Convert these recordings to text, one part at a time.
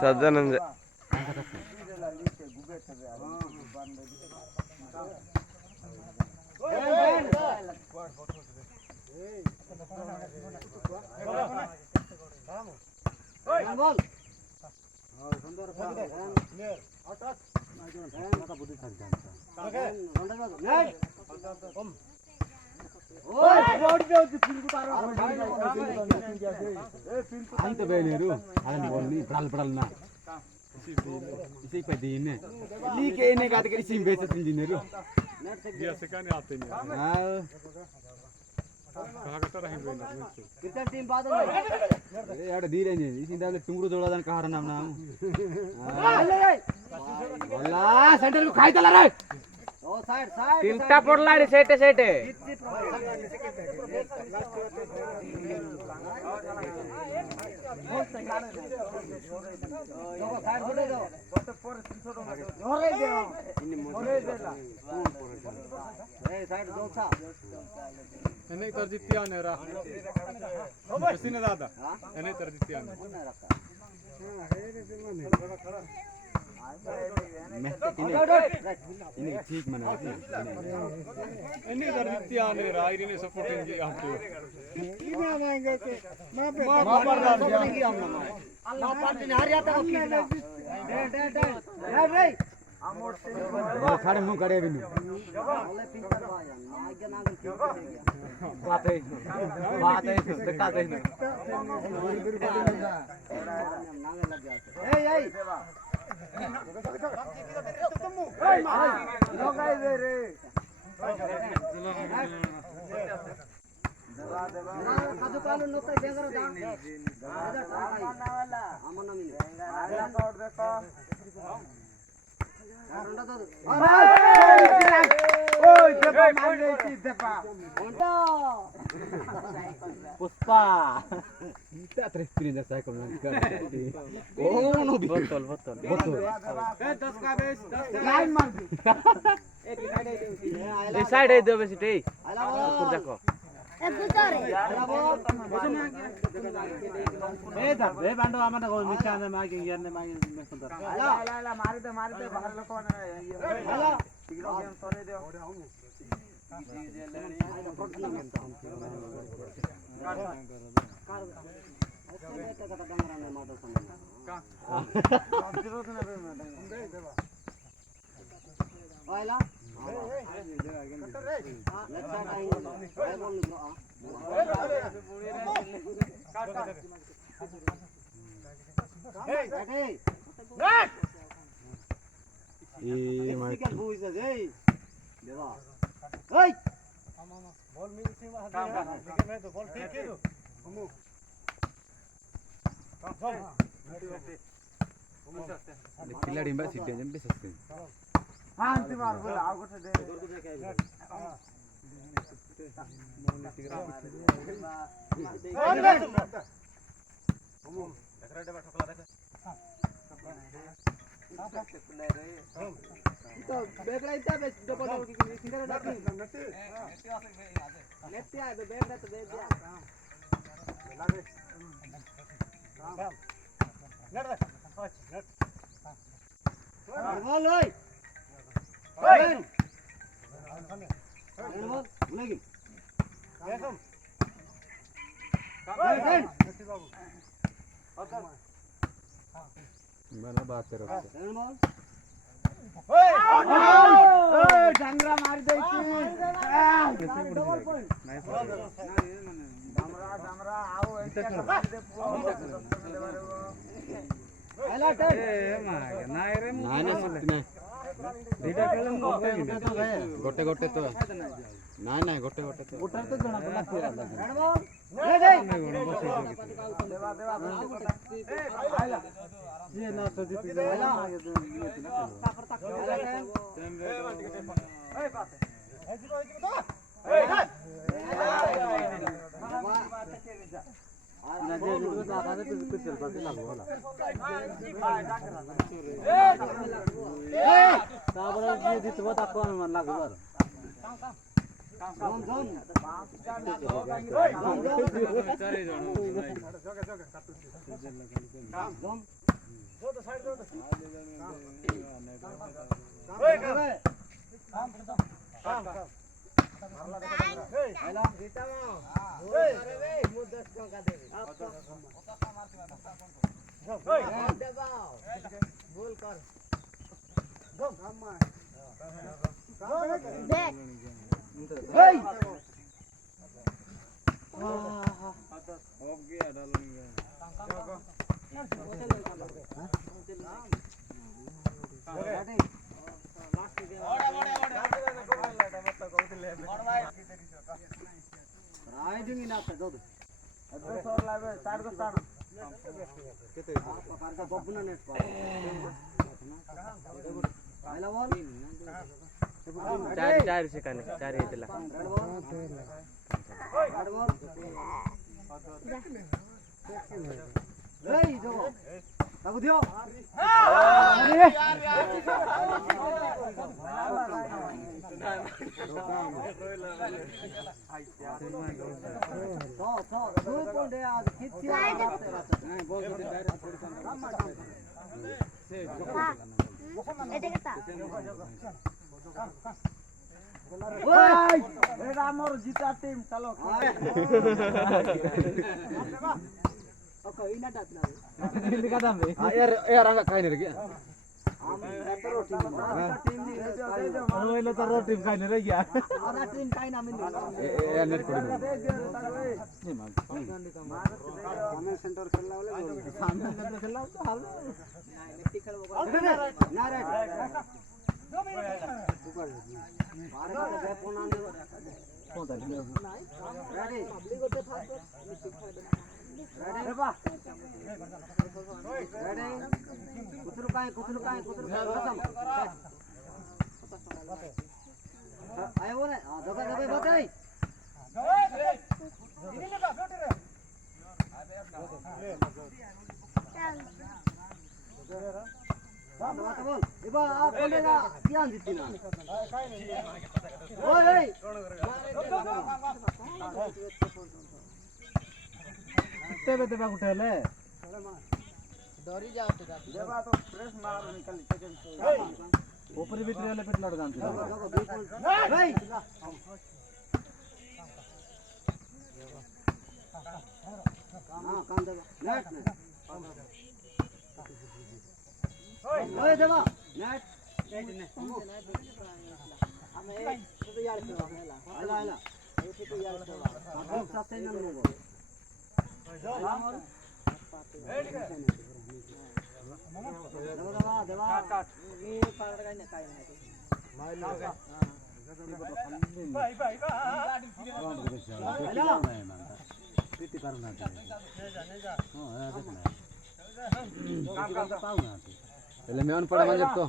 सज्जन इसी पे दिन है लीक इन्हें का तो इसी बेच तीन दिन है रो ये से का नहीं आते नहीं हां कहां का रही बेन कितना टीम बाद में अरे यार धीरे नहीं इसी दाल टुंगरू जोड़ा दान कहार नाम नाम अल्लाह सेंटर को खाई तला रे ओ साइड साइड तीनटा पडलाडी सेटे सेटे नहीं तर जित्ती आने रा किसी ने दादा नहीं तर जित्ती आने इन्हें ठीक मना इन्हें तर जित्ती आने रा इन्हें सपोर्टिंग की हम तो इन्हें मांगे के मां पर सपोर्टिंग की हम ना अल्लाह पार्टी ने हार जाता वो कितना दे रे सारे मुंह करे भी नहीं बात है दिखा दे Pushpa kita terpilih saya komentar oh no betul lain mar এই সাইডে দিও বেশি টেই উপর দেখো ए दे बांडो आमाना को निशान मागे याने मागे में सुंदर ला मार दे बाहर लोग ने हेलो टिकलो गेम तोरे दे खिलाड़ी में सीट जन भी सस्ते हां अंतिम बार बोला आओ गोटे दे तो बेगड़ा इतना बेस डबल की सिंगर डाकी नेट आ बेगड़ा तो दे दिया लागे नेट नेट बोल ओए ओए बोलेगी कैसम बाबू बना बात करो ओए ओए डांगरा मार दे डामरा आओ गोटे गोटे तो ना ना गोटे गोटे तो गोटे तो जणा पड़ा फेरा देवा देवा आइला ये ना तो जीत देला ए बात है जीरो तो ए ना जे जीरो तो आधा तो कुछ चल पाते लागो वाला ए ताबरा जी जीतबो त कोन मन लागो चार सेकंड चार येतला रामर जीता टीम चलो यार अंगा काय नाही रे टीम काय नाही रे घ्या सेंटर कुठे ऊपरी भीतर वाले पेट लड़ जानते हां काम दे नेट ओए देवा नेट ने हमें तो यार आला आला ये तो यार हम साथे न लोगो देवा काट ये पागड़ का नहीं काय नहीं माय लगा भाई भाई हेलो पीटी करना चाहिए हां काम पाऊ ना એટલે મેન પડે મને તો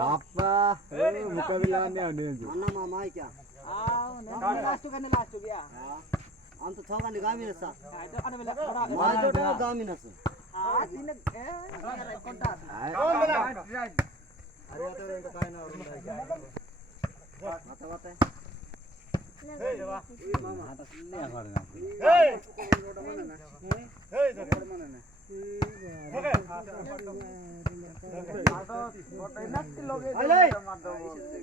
આપા મુકાબલા ને આને અન્ના મામા ક્યાં આવ ને લાસ્ટ કરને લાસ્ટ ગયા આમ તો છોગાની ગામી નસા માય તો ગામી નસ હા તીને એ કોંટા રાઈટ અરે તો એ તો કાઈ ના માતા માતા હે દેવા એ મામા હાથ ને આવાડે ના હે હે જકોડ મને ને ओके तो नक्की लोग अरे मार दो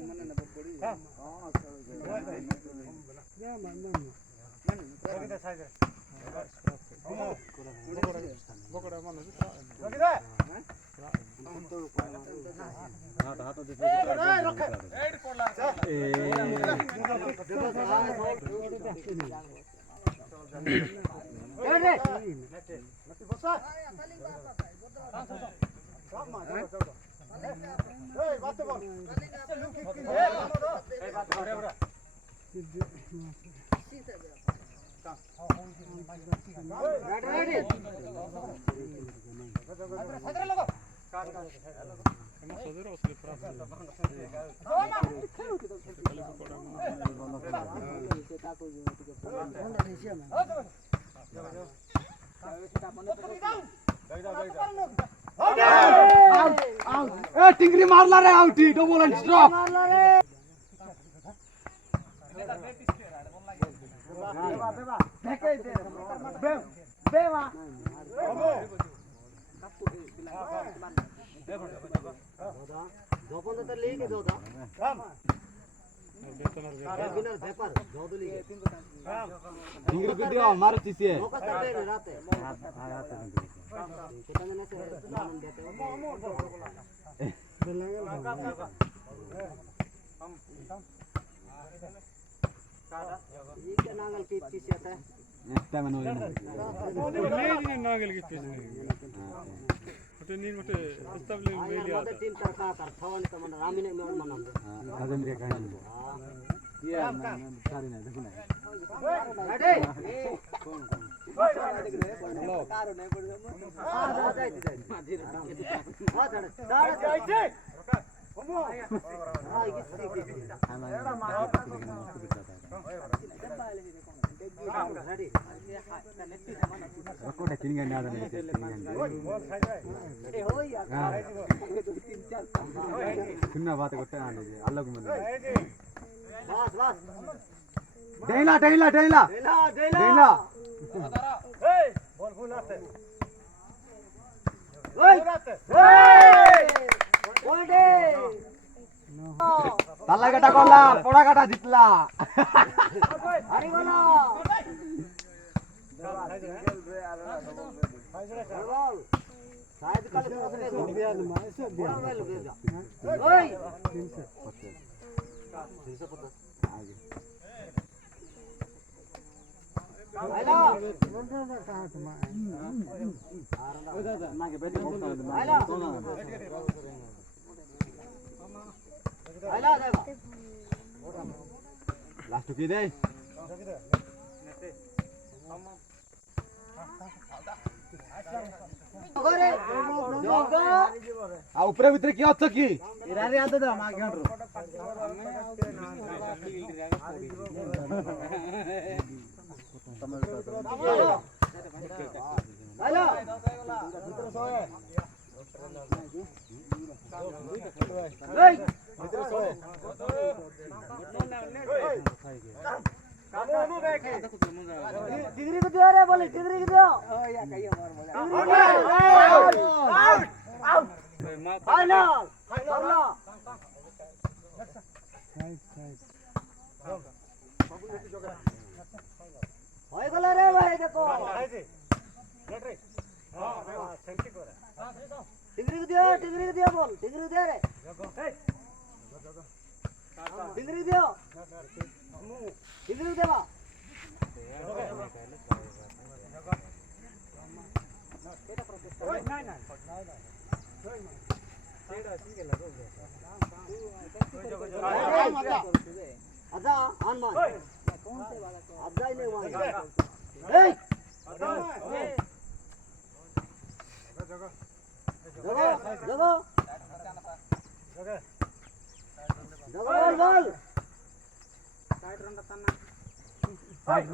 मने न पड़ी हां या मन ओके साइज बकड़ा मन ओके रे हाथ दे रख एड पड़ला ए रे मत बसा ए बात बोल ए बात रे बड़ा रेडी सदर लगो काट सदर उसले प्राप्त এ টিংরি মারলা রে আউটি ডবল এন্ড স্ট্রক টিংরি কে দিও মারছি সে একটা মানে ওই लेडी नागल की चीज नहीं होते नीर होते स्टेबल मेली आता टीम का कर थवन त मन रामी ने मन मन आजम रे कहानी ये सारी ना देखो ना रेडी हेलो कारो नहीं पड़ हां जाई हां जाई जाई हां किसी रेडी रकोटा किंग ना आदमी ए हो यार सुनना बात करते हैं आने अलग मन बस बस डेला डेला डेला डेला डेला ए बॉल फुल आते ओए ओए डे তালা কাটা করলা পোড়া কাটা জিতলা আরে বলো সাইড কালে পছন্দ দিয়া মাইছে দিয়া ওই 350 আগে আইলা কাটা তোমা ওই দাদা নাকে বেটে বলতে আইলা আইলা দেবা লাস্ট কি দেই ওরে জগা আ উপরে ভিতরে কি হচ্ছে কি এরারে আতে দাও মা গাঁটরো আইলা ভিতরে সয়ে এই ভিতরে সয়ে কামো দেখে ডিগ্রি को दियो रे बोले डिग्री को दियो ओ या कहियो मार बोले आउट आउट फाइनल फाइनल होय গলা রে ভাই দেখো डिग्री को दियो बोल डिग्री को दियो रे डिग्री को दियो डिग्री को देवा আচ্ছা আনমান আচ্ছা ইনে মান এই জগো জগো জগো বল সাইড রান্ডা তানা সাইড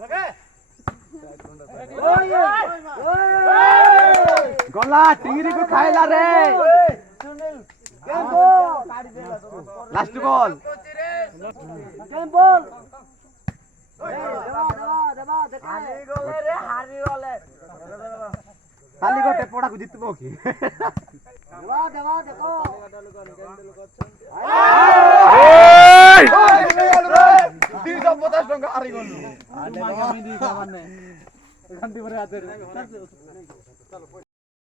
জগে গলা টিংরি को খাইলা রে সুনীল কেন বল লাস্ট বল কেন বল দেবা খালি গলে রে হারি গলে খালি গটে পড়া কো জিতবো কি দেবা দেখো এই 350 টাকা হারি গলো আমি দি খাবার নাই শান্তি করে হাতে